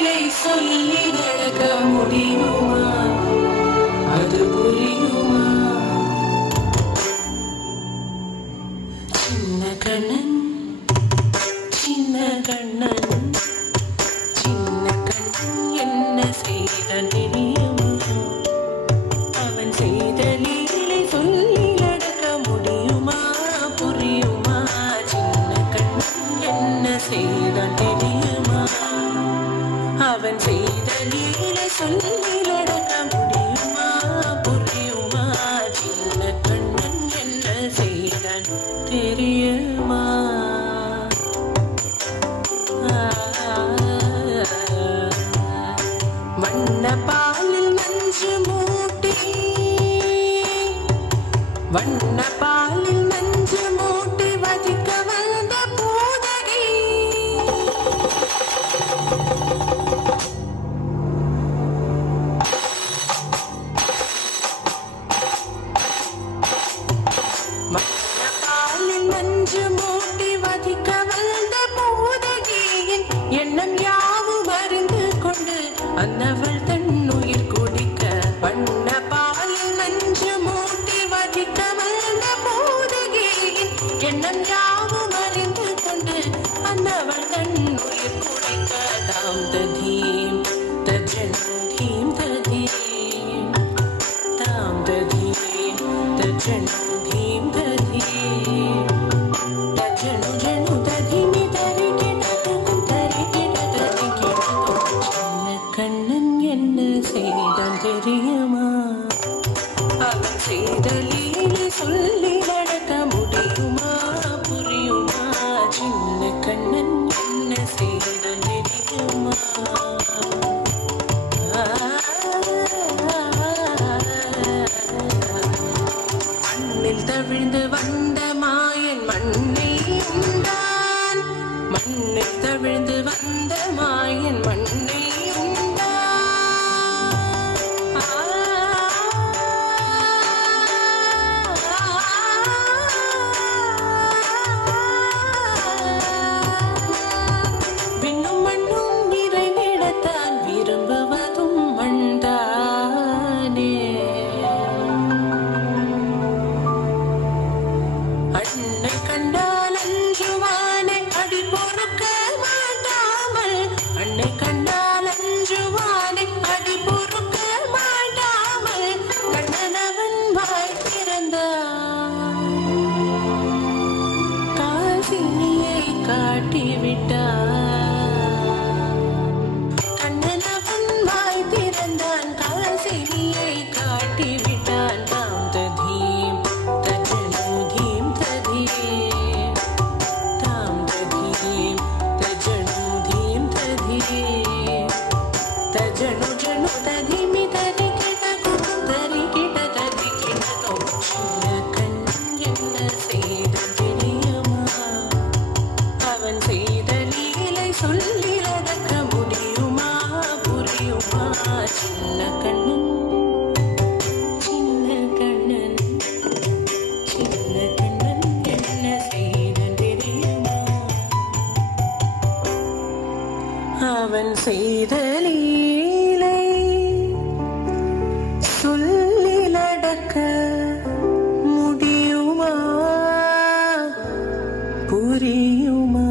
லீலை சொல்லி நடக்க முடியுமா? அது புரியுமா? சின்ன கண்ணன் சின்ன கண்ணன் சின்ன கண்ணன் என்ன செய்த தெரியுமா? அவன் செய்த லீலை சொல்லி நடக்க முடியுமா? புரியுமா? சின்ன கண்ணன் என்ன செய்த தெரியுமா? அவன் செய்த லீலை சொல்லி நடக்க முடியுமா? புரியுமா? சின்ன கண்ணன் என்ன செய்தான் தெரியுமா? வண்ண பாலில் நஞ்சு மூட்டி வண்ண பாலில் நஞ்சு மூட்டி வதிக்க வந்த பூதகி வண்ண பாலில் நஞ்சு மூட்டி வதிக்க வந்த பூதகியின் எண்ணம் யாவும் அறிந்து கொண்டு அன்னவள் தன்னுயிர் குடிக்க வண்ண பாலில் நஞ்சு மூட்டி வதிக்க வந்த பூதகியின் எண்ணம் யாவும் அறிந்து கொண்டு அன்னவள் தன்னுயிர் குடிக்க தாம் ததீம் தஜன் தீம் ததீம் தாம் ததீம் தஜன் தீம் ததீம் தஜனு ஜனு ததீமி தரிகிடதும் தரிகிடதும் சின்ன கண்ணன் என்ன செய்தான் தெரியுமா? அவன் செய்த லீலை சொல்லி நடக்க முடியுமா? புரியுமா? சின்ன கண்ணன் என்ன செய்தான் தெரியுமா? மண்ணில் தவிழ்ந்து வந்த மாயன் மண்ணை உண்டான் மண்ணில் தவிழ்ந்து வந்த மாயன் மண்ணை உண்டான் விண்ணும் மண்ணும் நிறைவிடத்தான் விரும்புவதும் மண்தானே அன்னை கண்டால் அஞ்சுவானே அடி பொறுக்க மாட்டாமல் அன்னை கண்டால் அஞ்சுவானே அடி பொறுக்க மாட்டாமல் கண்ணனவன் வாய் திறந்தான் காசினியை காட்டிவிட்டான் கண்ணனவன் வாய் திறந்தான் காசினியை காட்டிவிட்டான் தாம் ததீம் தஜனு தீம் ததீம் தாம் ததீம் தஜனு தீம் ததீம் தஜனு ஜனு ததீமி தரிகிடதும் தரிகிடதும் சின்ன கண்ணன் என்ன செய்த தெரியுமா? அவன் செய்த லீலை சொல்லி நடக்க முடியுமா? புரியுமா? சின்ன கண்ணன் சின்ன கண்ணன் சின்ன கண்ணன் என்ன செய்தான் தெரியுமா? அவன் செய்த லீலை சொல்லி நடக்க முடியுமா? புரியுமா?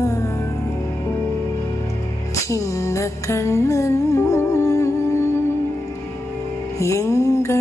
சின்ன கண்ணன் எங்கள்